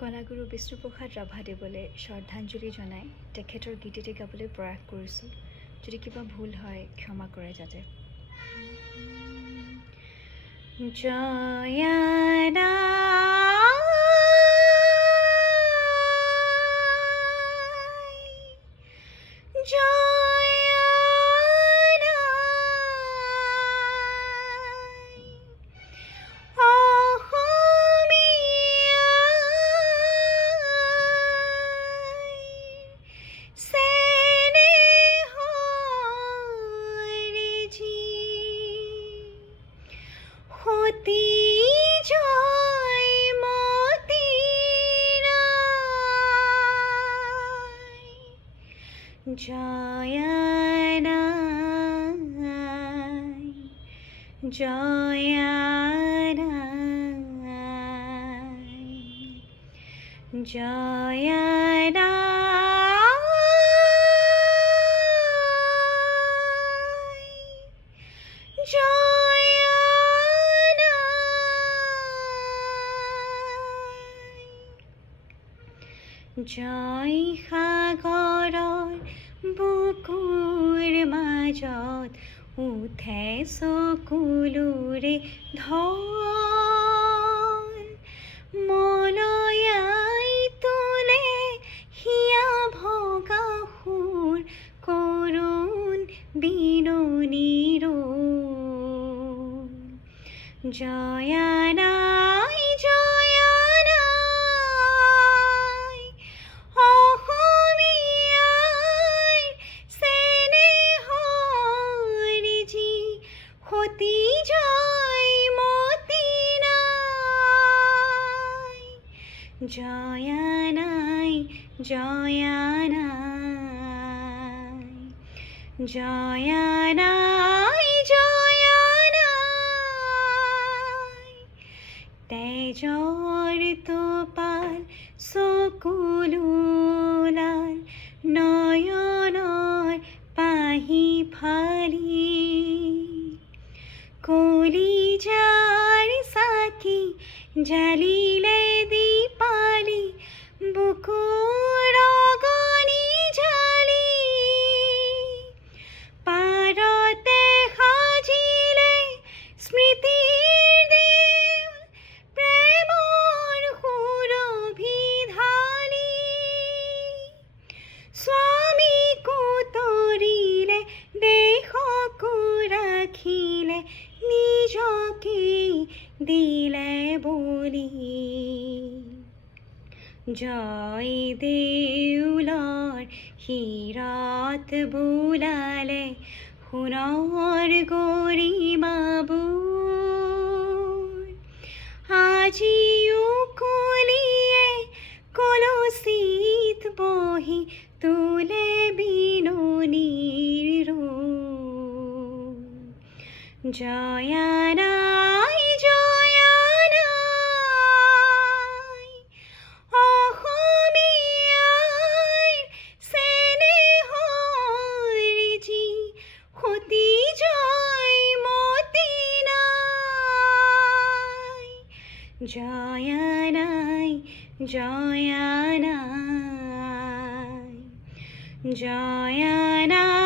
কলাগুৰু বিষ্ণুপ্ৰসাদ ৰাভাদেৱলৈ শ্ৰদ্ধাঞ্জলি জনাই তেখেতৰ গীতেটি গাবলৈ প্ৰয়াস কৰিছোঁ। যদি কিবা ভুল হয় ক্ষমা কৰে যাতে। জয়ানা জয়ানাই জয়ানাই জয়ানাই জয়ানাই জয় সাগৰৰ বুকুৰ মাজত উঠে চকুলোৰে ঢল, মলয়াই তোলে হিয়া ভগা সুৰ কৰুণ বিননিৰ জয়ানাই জয়ানাই অসমীয়াৰ চেনেহৰ যি সতী জয়মতী নাই। জয়ানাই জয়ানাই জয়ানাই জয়ানাই তেজৰ টোপাল চকুলোলাল নয়নৰ পাহি ফালি, কলিজাৰ চাকি জালিলে দীপালি বুকুৰ অগনি জালি, পাৰতে সাজিলে স্মৃতিৰ দেউল প্ৰেমৰ সুৰভি ঢালি, স্বামীকো তৰিলে দেশকো ৰাখিলে নিজকে দিলে বলি। জয় দেউলৰ শিৰত বোলালে সোণৰ গৰিমাবোৰ, আজিও কলিয়ে কলচীত বহি তোলে বিননিৰ ৰূপ। জয়ানাই জয়ানাই অসমীয়াৰ চেনেহৰ যি সতী জয়মতী নাই। জয়ানাই জয়ানাই জয়ানাই